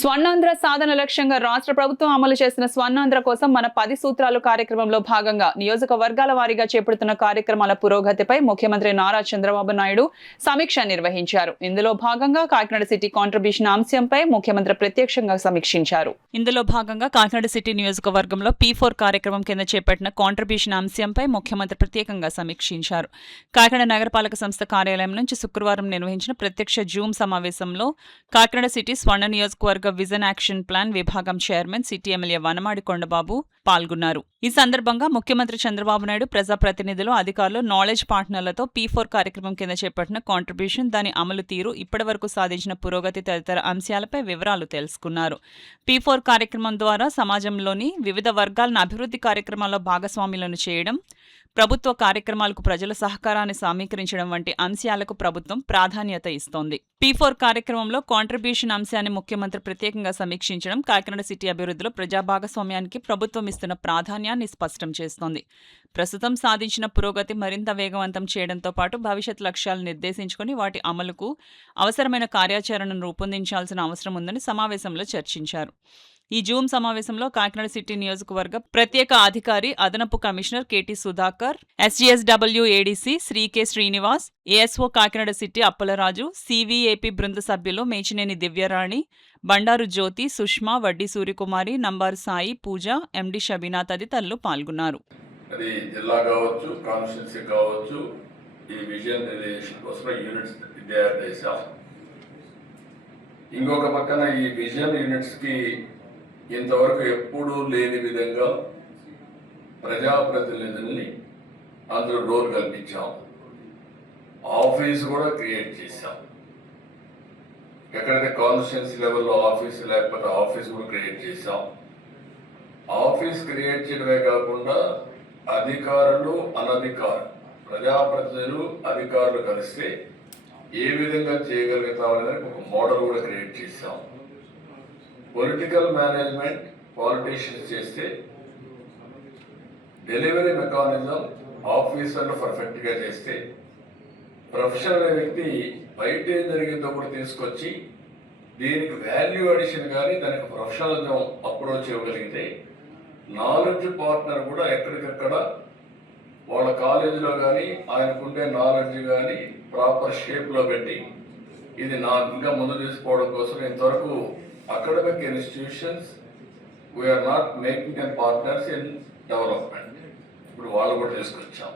స్వర్ణాంధ్ర సాధన లక్ష్యంగా రాష్ట్ర ప్రభుత్వం అమలు చేసిన స్వర్ణాంధ్ర కోసం మన 10 సూత్రాలు కార్యక్రమంలో భాగంగా నియోజకవర్గాల వారీగా చేపడుతున్న కార్యక్రమాల పురోగతిపై ముఖ్యమంత్రి నారా చంద్రబాబు నాయుడు సమీక్ష నిర్వహించారు. ఇందులో భాగంగా కాకినాడ సిటీ కాంట్రిబ్యూషన్ అంశంపై ముఖ్యమంత్రి ప్రత్యక్షంగా సమీక్షించారు. ఇందులో భాగంగా కాకినాడ సిటీ నియోజకవర్గంలో P4 కార్యక్రమం కింద చేపట్టిన కాంట్రిబ్యూషన్ అంశంపై ముఖ్యమంత్రి ప్రత్యేకంగా సమీక్షించారు. కాకినాడ నగరపాలక సంస్థ కార్యాలయం నుంచి శుక్రవారం నిర్వహించిన ప్రత్యక్ష జూమ్ సమావేశంలో కాకినాడ సిటీ స్వర్ణ నియోజకవర్గ విజన్ యాక్షన్ ప్లాన్ విభాగం chairman city MLA Vanamadi Kondababu పాల్గొన్నారు. ఈ సందర్భంగా ముఖ్యమంత్రి చంద్రబాబు నాయుడు ప్రజాప్రతినిధులు, అధికారులు, నాలెడ్జ్ పార్ట్నర్లతో P4 కార్యక్రమం కింద చేపట్టిన కాంట్రిబ్యూషన్, దాని అమలు తీరు, ఇప్పటివరకు సాధించిన పురోగతి తదితర అంశాలపై వివరాలు తెలుసుకున్నారు. P4 కార్యక్రమం ద్వారా సమాజంలోని వివిధ వర్గాలను అభివృద్ధి కార్యక్రమాల్లో భాగస్వాములను చేయడం, ప్రభుత్వ కార్యక్రమాలకు ప్రజల సహకారాన్ని సమీకరించడం వంటి అంశాలకు ప్రభుత్వం ప్రాధాన్యత ఇస్తోంది. P4 కార్యక్రమంలో కాంట్రిబ్యూషన్ అంశాన్ని ముఖ్యమంత్రి ప్రత్యేకంగా సమీక్షించడం కాకినాడ సిటీ అభివృద్ధిలో ప్రజా భాగస్వామ్యానికి ప్రభుత్వం ఇస్తున్న ప్రాధాన్యాన్ని స్పష్టం చేస్తోంది. ప్రస్తుతం సాధించిన పురోగతి మరింత వేగవంతం చేయడంతో పాటు భవిష్యత్ లక్ష్యాలను నిర్దేశించుకుని వాటి అమలుకు అవసరమైన కార్యాచరణను రూపొందించాల్సిన అవసరం ఉందని సమావేశంలో చర్చించారు. ఈ జూమ్ సమావేశంలో కాకినాడ సిటీ నియోజకవర్గ ప్రత్యేక అధికారి, అదనపు commissioner KT Sudhakar, SGSW ADC Shri K Srinivas, ASO Kakinada city Appalaraju, CVAP బృంద సభ్యులు మేచినేని దివ్యరాణి, బండారు జ్యోతి, సుష్మా, వడ్డీ సూర్యకుమారి, నంబారు సాయి, పూజ, MD షబీనా తదితరులు పాల్గొన్నారు. అది జిల్లా కావచ్చు, కాన్స్టిట్యున్సీ కావచ్చు, ఈ విజన్ రిలేషన్ కోసం యూనిట్స్ తయారు చేశాం. ఇంకొక పక్కన ఈ విజన్ యూనిట్స్ కి ఇంతవరకు ఎప్పుడూ లేని విధంగా ప్రజాప్రతినిధుల్ని అందులో రోల్ కల్పించాం. ఆఫీస్ కూడా క్రియేట్ చేశాం. ఎక్కడైతే కాన్స్టిట్యున్సీ లెవెల్లో ఆఫీస్ లేకపోతే ఆఫీస్ కూడా క్రియేట్ చేశాం. ఆఫీస్ క్రియేట్ చేయడమే కాకుండా అధికారులు, అనధికారులు, ప్రజాప్రతినిధులు, అధికారులు కలిస్తే ఏ విధంగా చేయగలుగుతామనేది ఒక మోడల్ కూడా క్రియేట్ చేశాం. పొలిటికల్ మేనేజ్మెంట్ పాలిటీషియన్స్ చేస్తే డెలివరీ మెకానిజం ఆఫీసర్లు పర్ఫెక్ట్గా చేస్తే ప్రొఫెషనల్ వ్యక్తి బయట ఏం జరిగిందో కూడా తీసుకొచ్చి దీనికి వాల్యూ అడిషన్ కానీ దానికి ప్రొఫెషనలిజం అప్రోచ్ ఇవ్వగలిగితే నాలెడ్జ్ పార్ట్నర్ కూడా ఎక్కడికక్కడ వాళ్ళ కాలేజీలో కానీ ఆయనకుండే నాలెడ్జ్ కానీ ప్రాపర్ షేప్లో పెట్టి ఇది ఇంకా ముందు తీసుకోవడం కోసం ఇంతవరకు academic institutions we are not making them partners in development. ఇప్పుడు వాళ్ళు కూడా తీసుకొచ్చాం.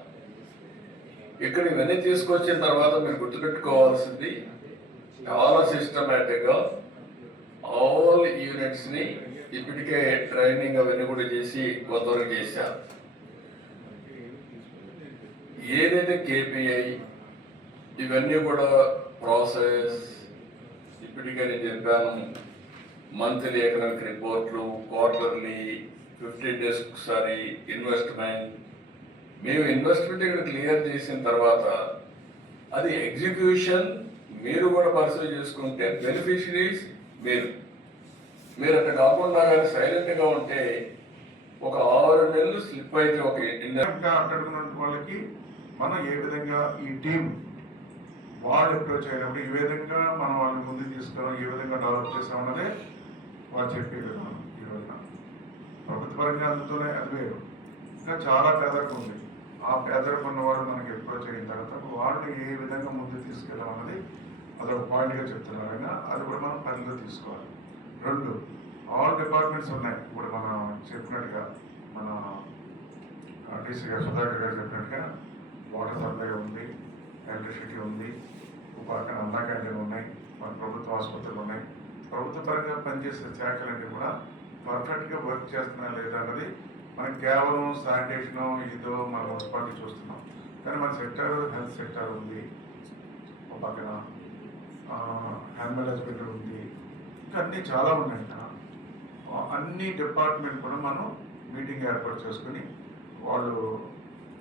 ఇక్కడ ఇవన్నీ తీసుకొచ్చిన తర్వాత మీరు గుర్తుపెట్టుకోవాల్సింది చాలా సిస్టమేటిక్గా ఆల్ యూనిట్స్ని ఇప్పటికే ట్రైనింగ్ అవన్నీ కూడా చేసి కొంతవరకు చేశారు. ఏదైతే KPI ఇవన్నీ కూడా ప్రాసెస్ ఇప్పటికే నేను చెప్పాను. మంత్లీ ఎకనామిక్ రిపోర్ట్లు, క్వార్టర్లీ, 15 days ఒకసారి ఇన్వెస్ట్మెంట్. మేము ఇన్వెస్ట్మెంట్ ఇక్కడ క్లియర్ చేసిన తర్వాత అది ఎగ్జిక్యూషన్ మీరు కూడా పరిశీలి చేసుకుంటే బెనిఫిషరీస్ మీరు అట్లా కాకుండా కానీ సైలెంట్గా ఉంటే ఒక 6 నెలలు స్లిప్ అయితే ఒక అక్కడున్న వాళ్ళకి మనం ఏ విధంగా ఈ టీం వాళ్ళు అప్రోచ్ అయినప్పుడు ఈ విధంగా మనం వాళ్ళని ముందుకు తీసుకున్నాం, ఏ విధంగా డెవలప్ చేస్తామన్నదే వాళ్ళు చెప్పేది. మనం ఈ రోజున ప్రభుత్వ పరంగా అందుతూనే అది వేరు. ఇంకా చాలా పేదరికం ఉంది. ఆ పేదరికం ఉన్నవాడు మనకి అప్రోచ్ అయిన తర్వాత వాళ్ళు ఏ విధంగా ముందుకు తీసుకెళ్ళామన్నది అదొక పాయింట్గా చెప్తున్నారు. అయినా అది కూడా మనం పరిధిలో తీసుకోవాలి. 2, ఆల్ డిపార్ట్మెంట్స్ ఉన్నాయి. ఇప్పుడు మనం చెప్పినట్టుగా మన DC గారు, సుధాకర్ గారు చెప్పినట్టుగా వాటర్ సప్లై ఉంది, ఎలక్ట్రిసిటీ ఉంది, పక్కన అన్నా క్యాంటీన్లు ఉన్నాయి, మన ప్రభుత్వ ఆసుపత్రులు ఉన్నాయి. ప్రభుత్వ పరంగా పనిచేసే శాఖలన్నీ కూడా పర్ఫెక్ట్గా వర్క్ చేస్తున్నా లేదా అన్నది మనం కేవలం శానిటేషను ఇదో మన మున్సిపాలిటీ చూస్తున్నాం. కానీ మన సెక్టర్ హెల్త్ సెక్టర్ ఉంది, ఒక పక్కన యానిమల్ హస్బెండరీ ఉంది, ఇంకా అన్నీ చాలా ఉన్నాయి. అన్ని డిపార్ట్మెంట్ కూడా మనం మీటింగ్ ఏర్పాటు చేసుకుని వాళ్ళు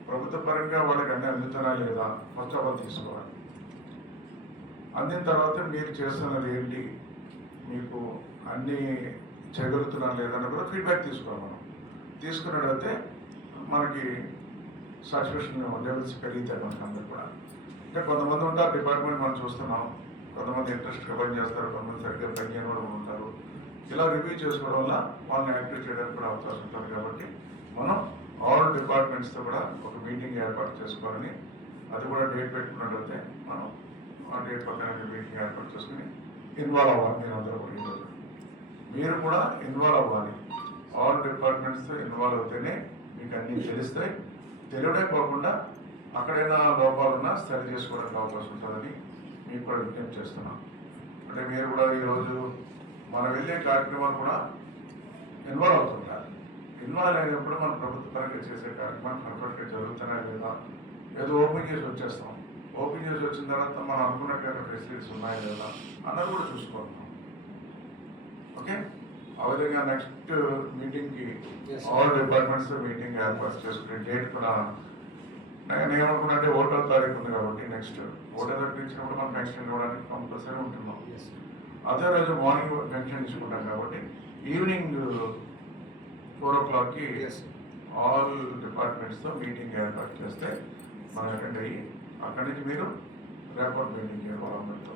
ప్రభుత్వ పరంగా వాళ్ళకి అన్నీ అందుతున్నా లేదా ఫస్ట్ ఆఫ్ ఆల్ తీసుకోవాలి. అందిన తర్వాత మీరు చేస్తున్నది ఏంటి, మీకు అన్నీ చేయగలుగుతున్నారు లేదన్న కూడా ఫీడ్బ్యాక్ తీసుకోవాలి. మనం తీసుకున్నట్టయితే మనకి సాటిస్ఫాక్షన్ లెవెల్స్ పెరిగితే మనకి అందరు కూడా. ఇంకా కొంతమంది ఉంటారు డిపార్ట్మెంట్ మనం చూస్తున్నాం, కొంతమంది ఇంట్రెస్ట్గా పనిచేస్తారు, కొంతమంది సరిగ్గా పనిచేయని కూడా ఉంటారు. ఇలా రివ్యూ చేసుకోవడం వల్ల వాళ్ళని యాక్టివ్ చేయడానికి కూడా అవకాశం ఉంటుంది. కాబట్టి మనం ఆల్ డిపార్ట్మెంట్స్తో కూడా ఒక మీటింగ్ ఏర్పాటు చేసుకోవాలని, అది కూడా డేట్ పెట్టుకున్నట్లయితే మనం ఆ డేట్ పక్కన మీటింగ్ ఏర్పాటు చేసుకుని ఇన్వాల్వ్ అవ్వాలి. మీరు అందరూ కూడా ఈరోజు మీరు కూడా ఇన్వాల్వ్ అవ్వాలి. ఆల్ డిపార్ట్మెంట్స్తో ఇన్వాల్వ్ అవుతేనే మీకు అన్నీ తెలుస్తాయి. తెలియడే పోకుండా అక్కడైనా లోపాలు ఉన్నా సరి చేసుకోవడానికి అవకాశం ఉంటుందని మీకు కూడా విజ్ఞప్తి చేస్తున్నాం. అంటే మీరు కూడా ఈరోజు మనం వెళ్ళే కార్యక్రమాలు కూడా ఇన్వాల్వ్ అవుతుంటారు. ఇన్వాల్వ్ అయినప్పుడు మన ప్రభుత్వ పరంగా చేసే కార్యక్రమాలు పర్ఫెక్ట్గా జరుగుతున్నాయా లేదా, ఏదో ఓపెన్ చేసి వచ్చేస్తాం. ఓపెన్ చేసి వచ్చిన తర్వాత మనం అనుకున్నట్టుగా ఫెసిలిటీస్ ఉన్నాయా లేదా అన్నది కూడా చూసుకుంటున్నాం. ఓకే, ఆ విధంగా నెక్స్ట్ మీటింగ్కి ఆల్ డిపార్ట్మెంట్స్ మీటింగ్ ఏర్పాటు చేసుకునే డేట్ కూడా నేను ఏమనుకున్నా అంటే 1వ తారీఖు ఉంది కాబట్టి నెక్స్ట్ 1వ తారీఖు ఇచ్చినప్పుడు మనం పెన్షన్ ఇవ్వడానికి కంపల్సరీ ఉంటున్నాం. అదే రోజు మార్నింగ్ పెన్షన్ ఇచ్చుకుంటాం కాబట్టి ఈవినింగ్ 4 o'clockకి ఆల్ డిపార్ట్మెంట్స్తో మీటింగ్ ఏర్పాటు చేస్తే మనం అటెండ్ అయ్యి అక్కడి నుంచి మీరు రేపటి మీటింగ్ ఇవ్వాలి అందరితో.